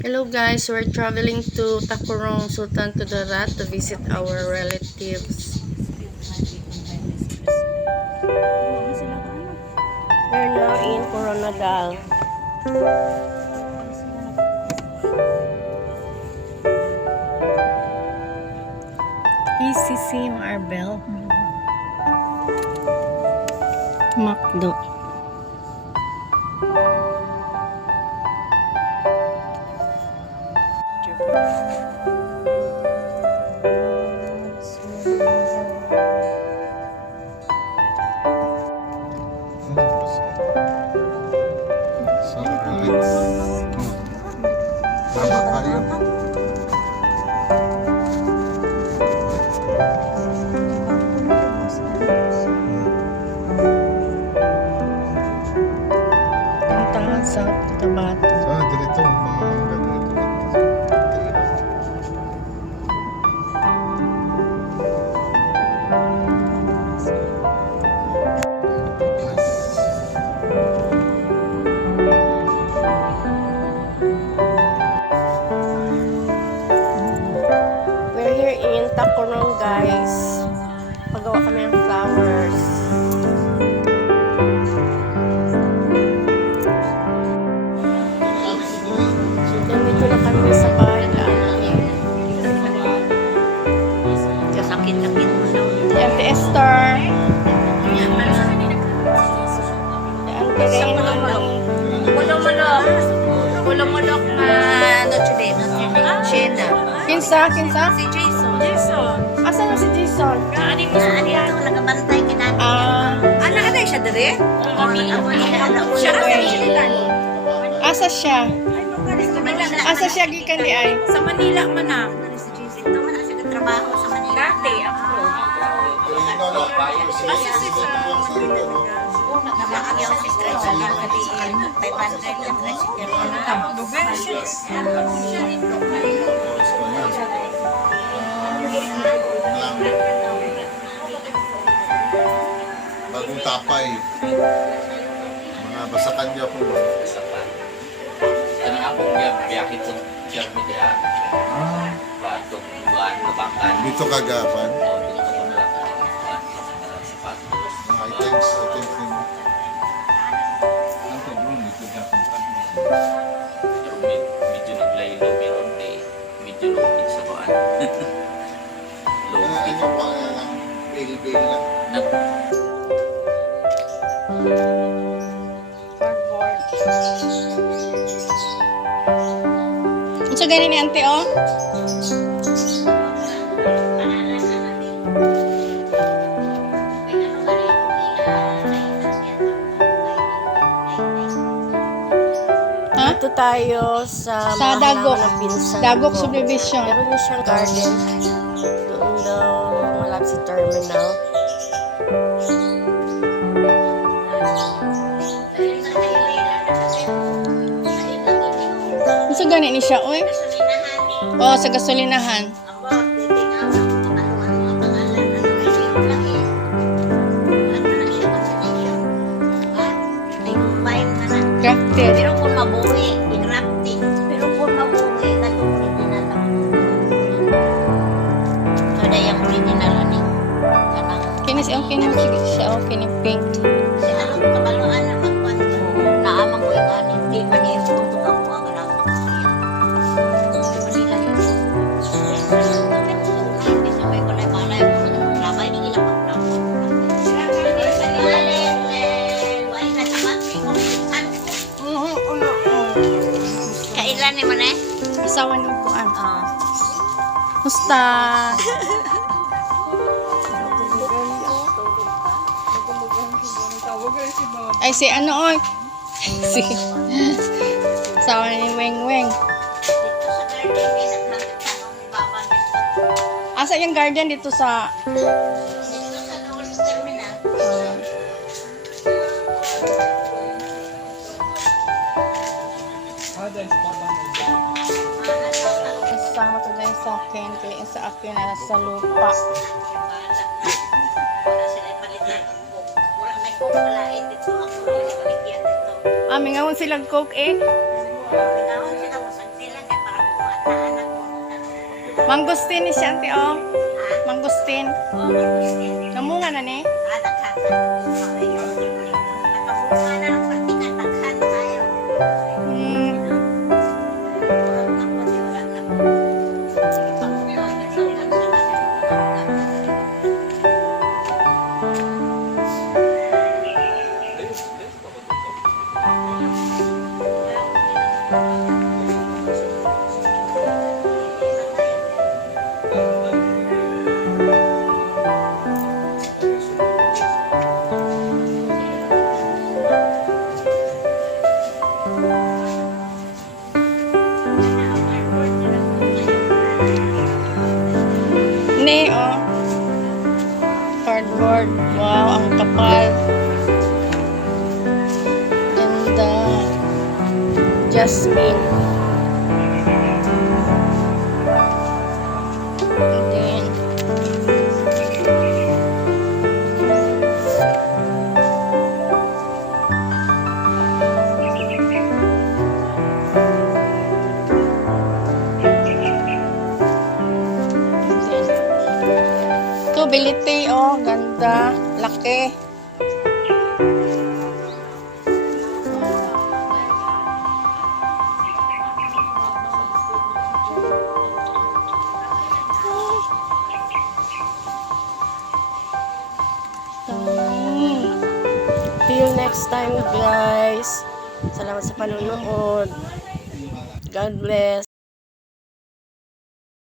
Hello guys, we're traveling to Takurong, Sultan Kudarat to visit our relatives. We're now in Coronadal. ECC Marbel. Macdo. Sa Tabato. Dirito, mga ganito. We're here in Takurong guys. Pagawa kami ng flowers. Nandito na kami sa bahay namin. Kasakit-sakit mo daw. Auntie Esther. Auntie Raymond. Kulong-mulok na Notre Dame. Siena. Kinsa? Si Jason. Asan na si Jason? Dito, nagabantay kinani. Anak na siya dere? Asa siya? Asa siya gikan di ay? Sa Manila man na. Dito man siya nagtrabaho sa Manila. Dati ako. Nakakyaw si Stress sa Kaliin. 500 yung tricycle. Bagong tapay. Mga basakan niya po. Karena ako biyakin po siya mo diya. Batok buwan kebakan. Dito kagapan. Oh, dito ko na sifat. Mga items din. Ang problem dito gapon pa. Pero medyo naglaylo pero medyo lumit sa kuan. Lumit. Ano pa lang, bail lang. Unsa gani ni auntie oh? Dito tayo sa Dagok. ng pinsan Dagok ko. subdivision. Meron na siyang garden. Doon daw malapit sa terminal. Unsa gani ni siya oy? Oh, sa gasolinahan. Crafted. Pero kung mabuhi, i-crafting. Pero kung mabuhi, katong original lang. Kada yung original ani. Kanang Kinis okay ni siya okay ni pink. siya ang kabaluan na magkuhan ko. Naamang ko yung ani. Di man yung tutok ako ang kanang makasiya. Manila yun. Hindi sa may kulay malay mo. Labay ni ilang magplapon. Why na sa matri kung pinsan ko. Kailan ni mo na eh? Asawa ni kuan. Oo. Musta? Ay si ano oy? Si asawa ni Weng Weng. Dito sa garden, eh, naghanap-hanap ni Baba nito. Asa yung garden dito sa Dito sa North Terminal. kasama to guys sa akin kaya sa akin na sa lupa. Wala sila palitan ng coke. Wala may coke malain dito. Ako rin paligyan dito. Aming awon silang coke eh. Pinahon sila, wasag sila. Mangustin ni siya, ante, oh. Ha? Mangustin. Oo, mag-gusto. Namunga na ni. Daghan. Nakabuka na ng partikan, daghan tayo. Hmm. Wala na po, wala na po. Sige, pagbuka na sa daghan. Ni, oh. Cardboard. Wow, ang kapal. Ganda. Jasmine. And then, ito, bilite, oh. Ganda. Laki. Till next time, guys. Salamat sa panonood. God bless.